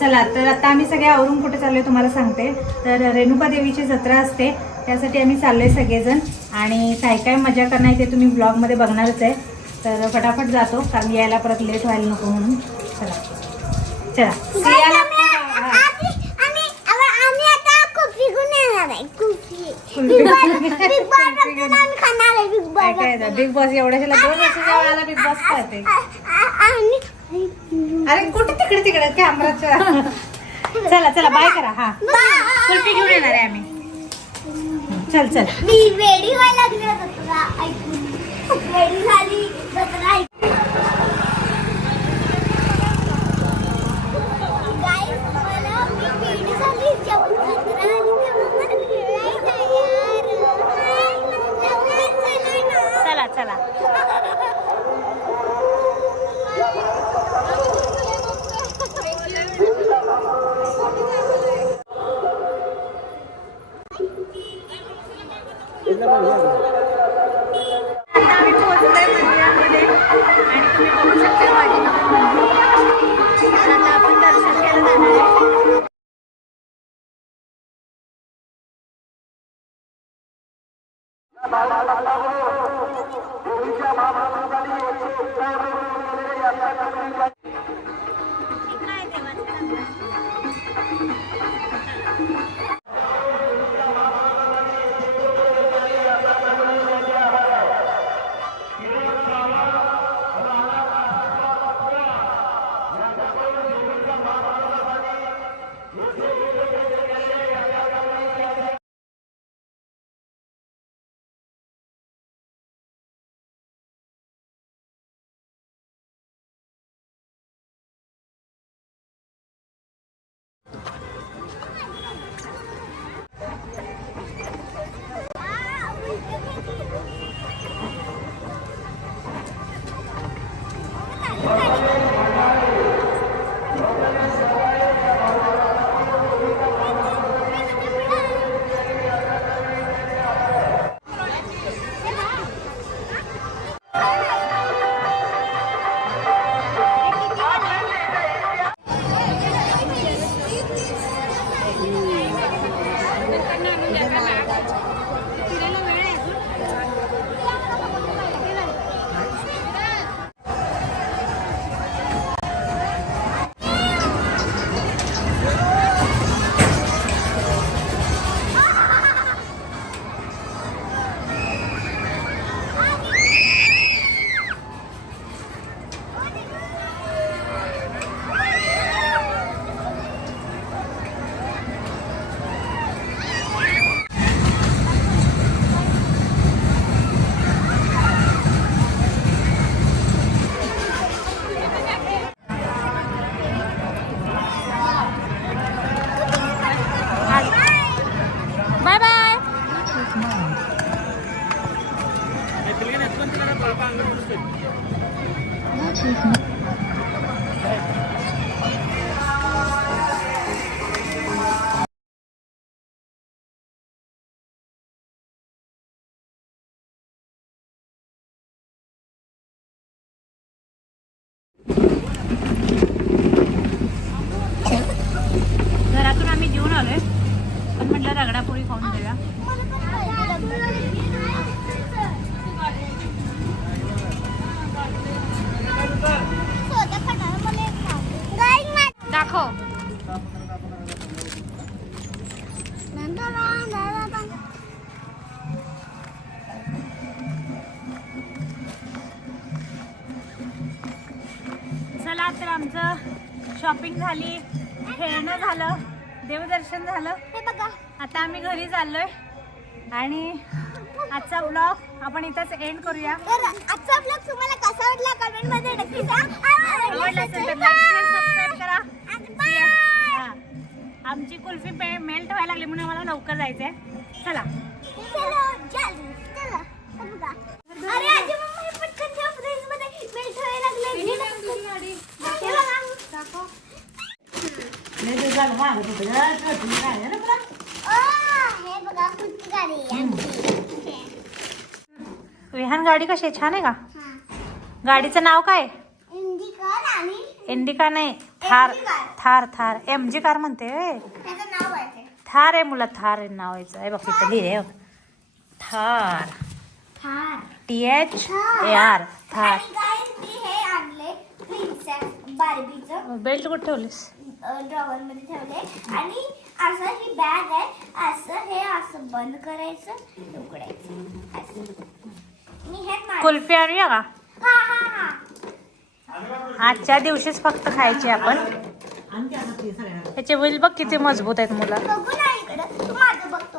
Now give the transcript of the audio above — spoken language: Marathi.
चला तर आता आम्ही सगळे आवरून कुठे चाललोय तुम्हाला सांगते. तर रेणुका देवीची जत्रा असते त्यासाठी आम्ही चाललोय सगळेजण आणि काय काय मजा करणार आहे ते तुम्ही ब्लॉगमध्ये बघणारच आहे. तर फटाफट जातो कारण यायला परत लेट व्हायला नको म्हणून. चला चला सियाला बिग बॉस एवढ्याला 2 वर्षाच्या वेळाला बिग बॉस पाहते. अरे कुठे तिकडे कॅमेराच्या. चला चला बाय करा. हा कुल्फी घेऊन येणार आहे आम्ही. चल चल मी रेडी व्हायला लागले जत्रा ऐकून. रेडी झाली जत्रा ऐकून. गाईस मला मी रेडी झाली जत्रा आणि मला खेळायला यार. चला चला आता आम्ही पोहोचलोय मंदिरामध्ये आणि तुम्ही बघू शकता माझी मंदिर. आता आपण दर्शन घ्यायला जाणार आहे. घरातून आम्ही जेवून आलोय पण म्हटलं रगडापोळी खाऊन जाऊया. दाखव चला तर आमचं शॉपिंग झाली, खेळणं झालं, देवदर्शन झालं. हे बघा आता आम्ही घरी चाललोय आणि आजचा व्लॉग आपण इथंच एंड करूया. तर आजचा व्लॉग तुम्हाला कसा वाटला कमेंट मध्ये नक्की सांगा. आवडला असेल तर लाईक शेअर सबस्क्राईब करा. हा. आमची कुल्फी मेल्ट व्हायला लागली म्हणून आम्हाला लवकर जायचंय. चला चला बघा. अरे आजी मम्मी पटकन ठेव फ्रीज मध्ये मेल्ट व्हायला लागले. हे बघा कुठची गाडी आहे. विहान गाडी कशी आहे, छान आहे का? गाडीचं नाव काय? इंडिका आणि इंडिका नाही, Thar MG car. Thar Thar MG car म्हणते व्हय. त्याचं नाव आहे ते. थार आहे मुला, थार आहे नावायचं आहे बघ तिथं लिहिले थार थार. THAR थार. आणि guys, मी हे आणले प्रिन्सेस बार्बीचं बेल्ट कुठे ठेवलीस? ड्रॉवर मध्ये ठेवले आणि असं ही बॅग आहे. असं बंद करायचं, उघडायचं असं. मी हे कुल्फी आणूया का? हा हा हा. आजच्या दिवशीच फक्त खायची आपण. त्याचे होईल बघ किती मजबूत आहेत मुलं. बघू ना इकडं, तू माझं बघतो.